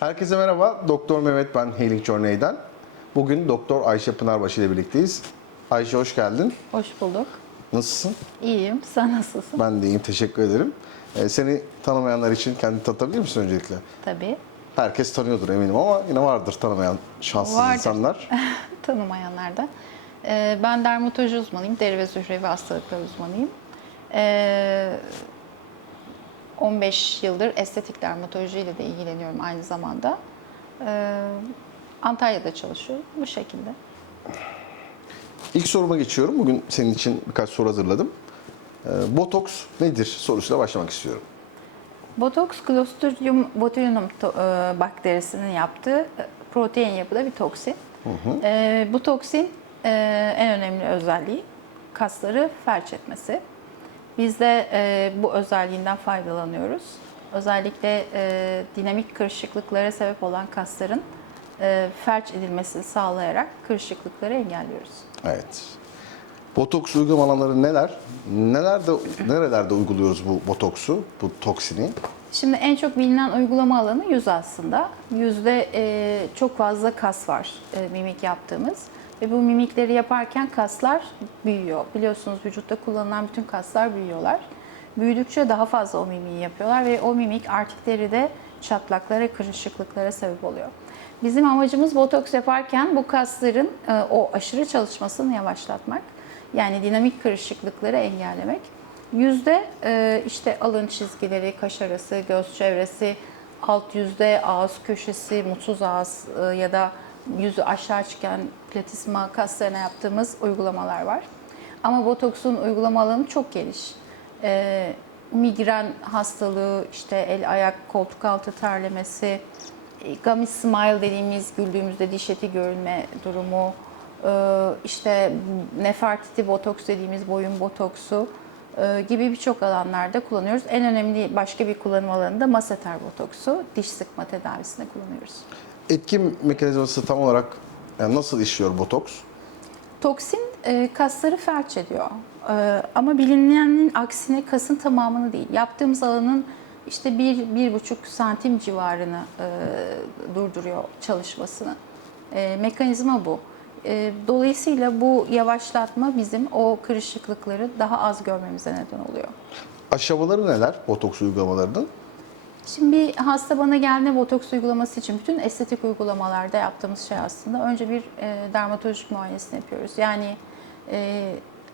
Herkese merhaba. Doktor Mehmet ben Healing Journey'den. Bugün Doktor Ayşe Pınarbaşı ile birlikteyiz. Ayşe hoş geldin. Hoş bulduk. Nasılsın? İyiyim. Sen nasılsın? Ben de iyiyim. Teşekkür ederim. Seni tanımayanlar için kendini tanıtabilir misin öncelikle? Tabii. Herkes tanıyordur eminim ama yine vardır tanımayan şanssız Vardır. insanlar. Tanımayanlar da. Ben dermatoloji uzmanıyım. Deri ve zührevi hastalıkları uzmanıyım. 15 yıldır estetik dermatolojiyle de ilgileniyorum aynı zamanda. Antalya'da çalışıyorum. Bu şekilde. İlk soruma geçiyorum. Bugün senin için birkaç soru hazırladım. Botoks nedir sorusuyla başlamak istiyorum. Botoks, Clostridium botulinum bakterisinin yaptığı protein yapıda bir toksin. Bu toksin en önemli özelliği kasları felç etmesi. Biz de bu özelliğinden faydalanıyoruz. Özellikle dinamik kırışıklıklara sebep olan kasların felç edilmesini sağlayarak kırışıklıkları engelliyoruz. Evet. Botoks uygulama alanları neler? Nerelerde uyguluyoruz bu botoksu, bu toksini? Şimdi en çok bilinen uygulama alanı yüz aslında. Yüzde çok fazla kas var mimik yaptığımız. Ve bu mimikleri yaparken kaslar büyüyor. Biliyorsunuz vücutta kullanılan bütün kaslar büyüyorlar. Büyüdükçe daha fazla o mimiği yapıyorlar ve o mimik artık deride çatlaklara, kırışıklıklara sebep oluyor. Bizim amacımız botoks yaparken bu kasların o aşırı çalışmasını yavaşlatmak. Yani dinamik kırışıklıkları engellemek. Yüzde işte alın çizgileri, kaş arası, göz çevresi, alt yüzde ağız köşesi, mutsuz ağız ya da yüzü aşağı çıkan platisma kaslarına yaptığımız uygulamalar var. Ama botoksun uygulama alanı çok geniş. Migren hastalığı, işte el ayak koltuk altı terlemesi, gummy smile dediğimiz güldüğümüzde diş eti görünme durumu, işte Nefertiti botoks dediğimiz boyun botoksu gibi birçok alanlarda kullanıyoruz. En önemli başka bir kullanım alanı da masseter botoksu, diş sıkma tedavisinde kullanıyoruz. Etkin mekanizması tam olarak yani nasıl işliyor botoks? Toksin kasları felç ediyor. Ama bilinenin aksine kasın tamamını değil. Yaptığımız alanın işte 1-1,5 santim civarını durduruyor çalışmasını. Mekanizma bu. Dolayısıyla bu yavaşlatma bizim o kırışıklıkları daha az görmemize neden oluyor. Aşamaları neler botoks uygulamalarının? Şimdi bir hasta bana geldiğinde botoks uygulaması için bütün estetik uygulamalarda yaptığımız şey aslında önce bir dermatolojik muayenesini yapıyoruz. Yani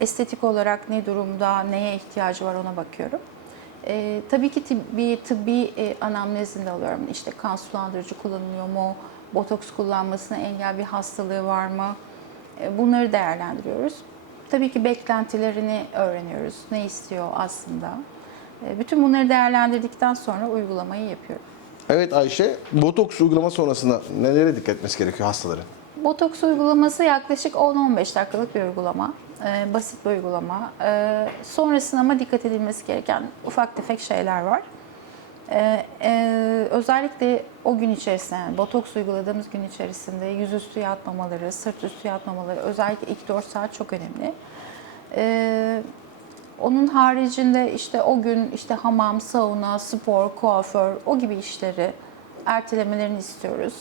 estetik olarak ne durumda, neye ihtiyacı var ona bakıyorum. Tabii ki tıbbi anamnezini de alıyorum. İşte kan sulandırıcı kullanılıyor mu, botoks kullanmasına engel bir hastalığı var mı? Bunları değerlendiriyoruz. Tabii ki beklentilerini öğreniyoruz. Ne istiyor aslında? Bütün bunları değerlendirdikten sonra uygulamayı yapıyorum. Evet Ayşe, botoks uygulama sonrasında nelere dikkat etmesi gerekiyor hastaların? Botoks uygulaması yaklaşık 10-15 dakikalık bir uygulama. Basit bir uygulama. Sonrasında ama dikkat edilmesi gereken ufak tefek şeyler var. Özellikle o gün içerisinde, yani botoks uyguladığımız gün içerisinde yüzüstü yatmamaları, sırt üstü yatmamaları, özellikle ilk 4 saat çok önemli. Onun haricinde işte o gün işte hamam, sauna, spor, kuaför o gibi işleri ertelemelerini istiyoruz.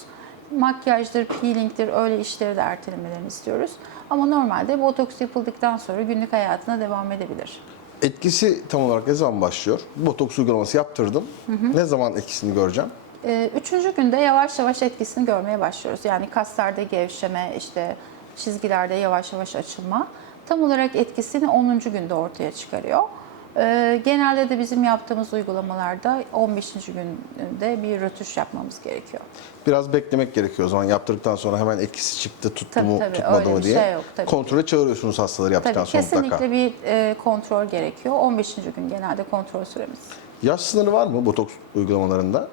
Makyajdır, peelingdir öyle işleri de ertelemelerini istiyoruz. Ama normalde botoks yapıldıktan sonra günlük hayatına devam edebilir. Etkisi tam olarak ne zaman başlıyor? Botoks uygulaması yaptırdım. Ne zaman etkisini göreceğim? Üçüncü günde yavaş yavaş etkisini görmeye başlıyoruz. Yani kaslarda gevşeme, işte çizgilerde yavaş yavaş açılma. Tam olarak etkisini 10. günde ortaya çıkarıyor. Genelde de bizim yaptığımız uygulamalarda 15. günde bir rötuş yapmamız gerekiyor. Biraz beklemek gerekiyor o zaman yaptırdıktan sonra hemen etkisi çıktı, tuttu mu, Tabii, tutmadı öyle mı bir diye. şey yok, tabii. Kontrole çağırıyorsunuz hastaları yaptıktan Tabii sonra kesinlikle mutlaka. bir kontrol gerekiyor. 15. gün genelde kontrol süremiz. Yaş sınırı var mı botoks uygulamalarında?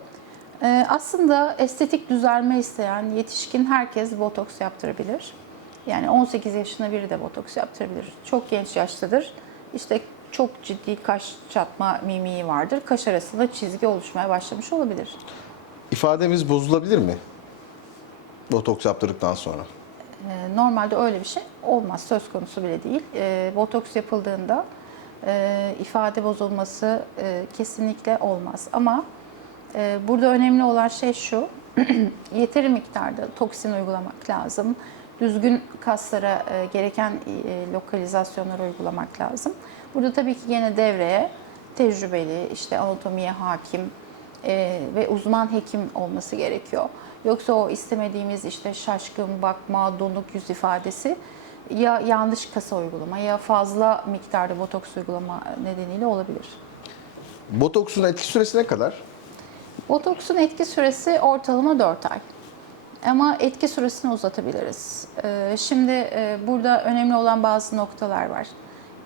Aslında estetik düzelme isteyen yetişkin herkes botoks yaptırabilir. Yani 18 yaşında biri de botoks yaptırabilir. Çok genç yaştadır. İşte çok ciddi kaş çatma mimiği vardır. Kaş arasında çizgi oluşmaya başlamış olabilir. İfademiz bozulabilir mi? Botoks yaptırdıktan sonra. Normalde öyle bir şey olmaz. Söz konusu bile değil. Botoks yapıldığında ifade bozulması kesinlikle olmaz. Ama burada önemli olan şey şu. yeteri miktarda toksin uygulamak lazım. Düzgün kaslara gereken lokalizasyonları uygulamak lazım. Burada tabii ki yine devreye tecrübeli, işte anatomiye hakim ve uzman hekim olması gerekiyor. Yoksa o istemediğimiz işte şaşkın bakma, donuk yüz ifadesi ya yanlış kasa uygulama ya fazla miktarda botoks uygulama nedeniyle olabilir. Botoksun etki süresi ne kadar? Botoksun etki süresi ortalama 4 ay. Ama etki süresini uzatabiliriz. Şimdi burada önemli olan bazı noktalar var.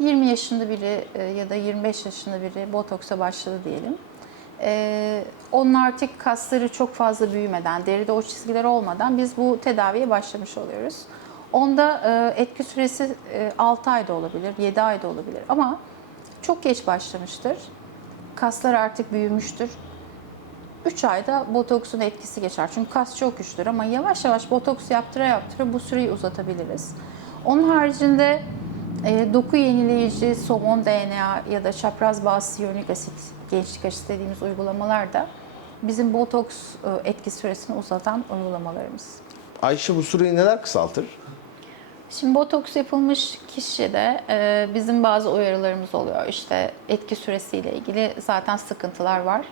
20 yaşında biri ya da 25 yaşında biri botoksa başladı diyelim. Onun artık kasları çok fazla büyümeden, deride o çizgiler olmadan biz bu tedaviye başlamış oluyoruz. Onda etki süresi 6 ayda olabilir, 7 ayda olabilir ama çok geç başlamıştır. Kaslar artık büyümüştür. 3 ayda botoksun etkisi geçer. Çünkü kas çok güçlüdür ama yavaş yavaş botoks yaptıra bu süreyi uzatabiliriz. Onun haricinde doku yenileyici, somon DNA ya da çapraz bazlı siyonik asit, gençlik aşısı dediğimiz uygulamalar da bizim botoks etki süresini uzatan uygulamalarımız. Ayşe bu süreyi neler kısaltır? Şimdi botoks yapılmış kişide bizim bazı uyarılarımız oluyor. İşte etki süresiyle ilgili zaten sıkıntılar var.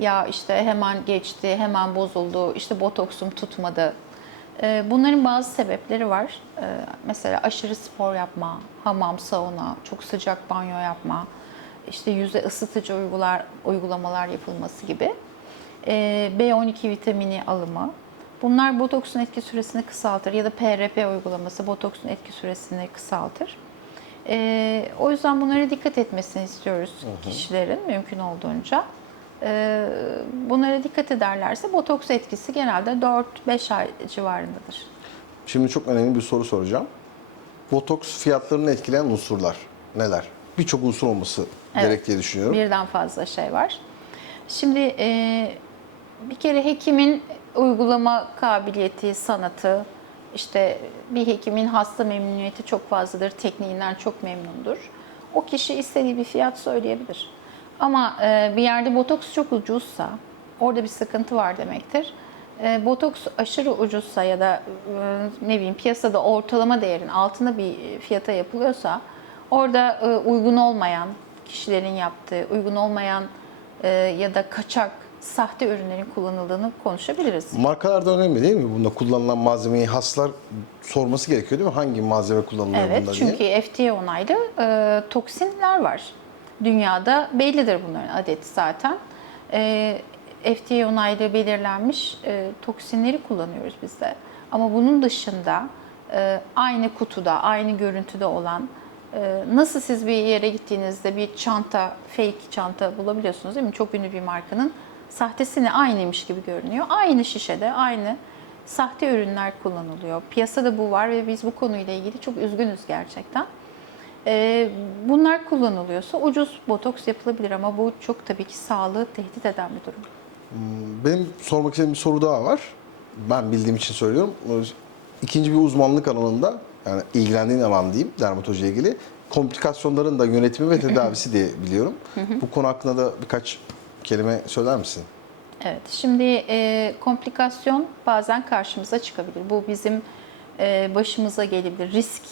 Ya işte hemen geçti, hemen bozuldu, işte botoksum tutmadı. Bunların bazı sebepleri var. Mesela aşırı spor yapma, hamam, sauna, çok sıcak banyo yapma, işte yüze ısıtıcı uygulamalar yapılması gibi. B12 vitamini alımı. Bunlar botoksun etki süresini kısaltır ya da PRP uygulaması botoksun etki süresini kısaltır. O yüzden bunlara dikkat etmesini istiyoruz kişilerin mümkün olduğunca. Bunlara dikkat ederlerse botoks etkisi genelde 4-5 ay civarındadır. Şimdi çok önemli bir soru soracağım. Botoks fiyatlarını etkileyen unsurlar neler? Birçok unsur olması gerek diye düşünüyorum. Birden fazla şey var. Şimdi bir kere hekimin uygulama kabiliyeti, sanatı, işte bir hekimin hasta memnuniyeti çok fazladır, tekniğinden çok memnundur. O kişi istediği bir fiyat söyleyebilir. Ama bir yerde botoks çok ucuzsa, orada bir sıkıntı var demektir. Botoks aşırı ucuzsa ya da ne bileyim piyasada ortalama değerin altında bir fiyata yapılıyorsa, orada uygun olmayan kişilerin yaptığı, uygun olmayan ya da kaçak, sahte ürünlerin kullanıldığını konuşabiliriz. Markalar da önemli değil mi? Bunda kullanılan malzemeyi hastalar sorması gerekiyor değil mi? Hangi malzeme kullanılıyor Evet, bunda diye. çünkü FDA onaylı toksinler var. Dünyada bellidir bunların adeti zaten. FDA onaylı belirlenmiş toksinleri kullanıyoruz biz de. Ama bunun dışında aynı kutuda, aynı görüntüde olan nasıl siz bir yere gittiğinizde bir çanta, fake çanta bulabiliyorsunuz değil mi? Çok ünlü bir markanın sahtesine aynıymış gibi görünüyor. Aynı şişede, aynı sahte ürünler kullanılıyor. Piyasada bu var ve biz bu konuyla ilgili çok üzgünüz gerçekten. Bunlar kullanılıyorsa ucuz botoks yapılabilir ama bu çok tabii ki sağlığı tehdit eden bir durum. Benim sormak istediğim bir soru daha var. Ben bildiğim için söylüyorum. İkinci bir uzmanlık alanında, yani ilgilendiğin alan diyeyim, dermatolojiyle ilgili komplikasyonların da yönetimi ve tedavisi diye biliyorum. Bu konu hakkında da birkaç kelime söyler misin? Evet, şimdi komplikasyon bazen karşımıza çıkabilir. Bu bizim başımıza gelebilir. Risk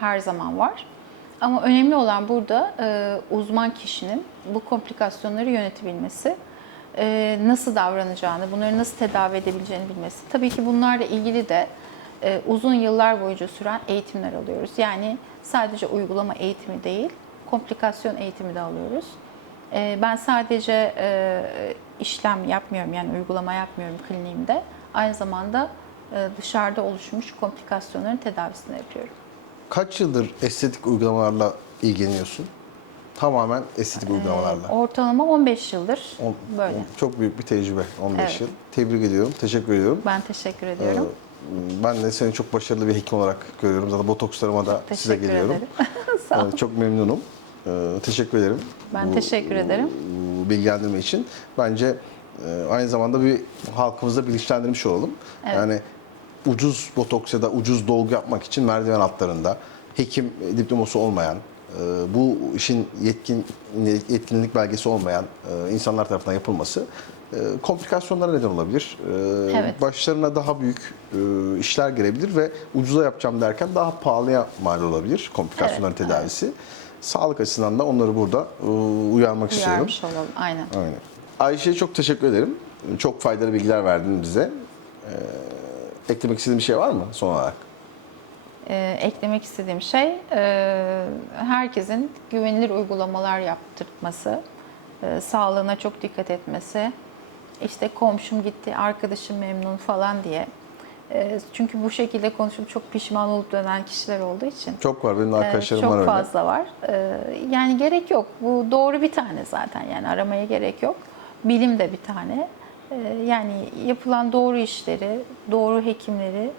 her zaman var. Ama önemli olan burada uzman kişinin bu komplikasyonları yönetebilmesi, nasıl davranacağını, bunları nasıl tedavi edebileceğini bilmesi. Tabii ki bunlarla ilgili de uzun yıllar boyunca süren eğitimler alıyoruz. Yani sadece uygulama eğitimi değil, komplikasyon eğitimi de alıyoruz. Ben sadece işlem yapmıyorum, yani uygulama yapmıyorum kliniğimde. Aynı zamanda dışarıda oluşmuş komplikasyonların tedavisini yapıyorum. Kaç yıldır estetik uygulamalarla ilgileniyorsun? Tamamen estetik uygulamalarla. Ortalama 15 yıldır böyle. Çok büyük bir tecrübe, 15 Evet. yıl. Tebrik ediyorum, teşekkür ediyorum. Ben teşekkür ediyorum. Ben de seni çok başarılı bir hekim olarak görüyorum. Zaten botokslarıma da size Teşekkür geliyorum. ederim. Sağ olun. Çok memnunum. Teşekkür ederim. Ben teşekkür ederim. Bu bilgilendirme için. Bence aynı zamanda bir halkımızda bilinçlendirmiş olalım. Evet. Yani ucuz botoks ya da ucuz dolgu yapmak için merdiven altlarında hekim diploması olmayan, bu işin yetkinlik belgesi olmayan insanlar tarafından yapılması komplikasyonlara neden olabilir. Evet. Başlarına daha büyük işler gelebilir ve ucuza yapacağım derken daha pahalıya mal olabilir komplikasyonların Evet, tedavisi. Sağlık açısından da onları burada uyarmak istiyorum. Uyarmış olalım. Aynen. Aynen. Ayşe'ye çok teşekkür ederim. Çok faydalı bilgiler verdin bize. Eklemek istediğin bir şey var mı son olarak? Eklemek istediğim şey herkesin güvenilir uygulamalar yaptırması, sağlığına çok dikkat etmesi, işte komşum gitti, arkadaşım memnun falan diye. Çünkü bu şekilde konuşup çok pişman olup dönen kişiler olduğu için. Çok var. Benim de arkadaşlarım var Çok öyle. fazla var. Yani gerek yok. Bu doğru bir tane zaten. Yani aramaya gerek yok. Bilim de bir tane. Yani yapılan doğru işleri, doğru hekimleri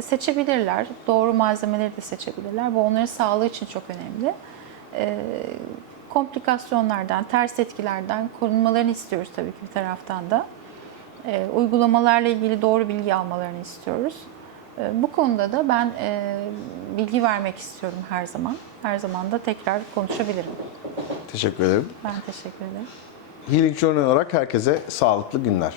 seçebilirler. Doğru malzemeleri de seçebilirler. Bu onların sağlığı için çok önemli. Komplikasyonlardan, ters etkilerden korunmalarını istiyoruz tabii ki bir taraftan da. Uygulamalarla ilgili doğru bilgi almalarını istiyoruz. Bu konuda da ben bilgi vermek istiyorum her zaman. Her zaman da tekrar konuşabilirim. Teşekkür ederim. Ben teşekkür ederim. Healing Journey olarak herkese sağlıklı günler.